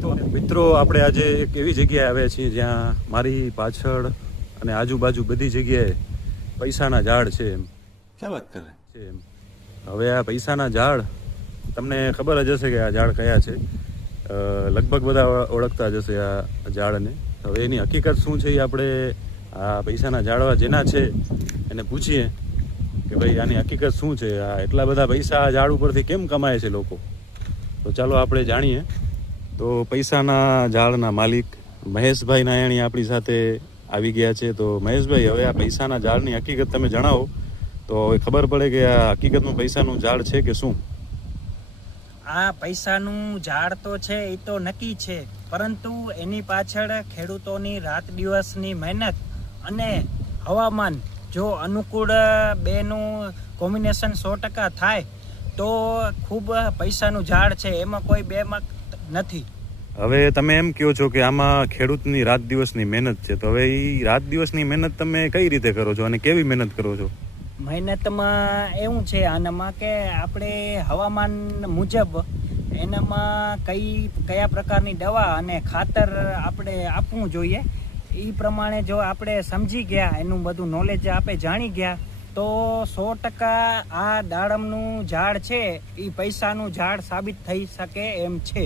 મિત્રો આપણે આજે એક એવી જગ્યાએ આવ્યા છીએ જ્યાં મારી પાછળ અને આજુબાજુ બધી જગ્યાએ પૈસાના ઝાડ છે એમ. ક્યાં વાત કરે છે એમ. હવે આ પૈસાના ઝાડ તમને ખબર જ હશે કે આ ઝાડ કયા છે. લગભગ બધા ઓળખતા જ હશે આ ઝાડને. હવે એની હકીકત શું છે એ આપણે આ પૈસાના ઝાડવા જેના છે એને પૂછીએ કે ભાઈ આની હકીકત શું છે, આ એટલા બધા પૈસા આ ઝાડ ઉપરથી કેમ કમાય છે લોકો. તો ચાલો આપણે જાણીએ. તો પૈસાના ઝાડના માલિક મહેશભાઈ નાયાણી આપણી સાથે આવી ગયા છે. તો મહેશભાઈ, હવે આ પૈસાના ઝાડની હકીકત તમે જણાવો તો હવે ખબર પડે કે આ હકીકતમાં પૈસાનું ઝાડ છે કે શું. આ પૈસાનું ઝાડ તો છે એ તો નક્કી છે, પરંતુ એની પાછળ ખેડૂતોની રાત દિવસની મહેનત અને હવામાન જો અનુકૂળ બેનું કોમ્બિનેશન 100% થાય તો ખૂબ પૈસાનું ઝાડ છે, એમાં કોઈ બેમત નથી. હવે તમે એમ કહો છો કે આમાં ખેડૂતની રાત દિવસની મહેનત છે, તો હવે એ રાત દિવસની મહેનત તમે કઈ રીતે કરો છો અને કેવી મહેનત કરો છો? મહેનતમાં એવું છે આનામાં કે આપણે હવામાન મુજબ એનામાં કયા પ્રકારની દવા અને ખાતર આપણે આપવું જોઈએ એ પ્રમાણે જો આપણે સમજી ગયા, એનું બધું નોલેજ આપણે જાણી ગયા તો 100% આ દાડમનું ઝાડ છે એ પૈસાનું ઝાડ સાબિત થઈ શકે એમ છે.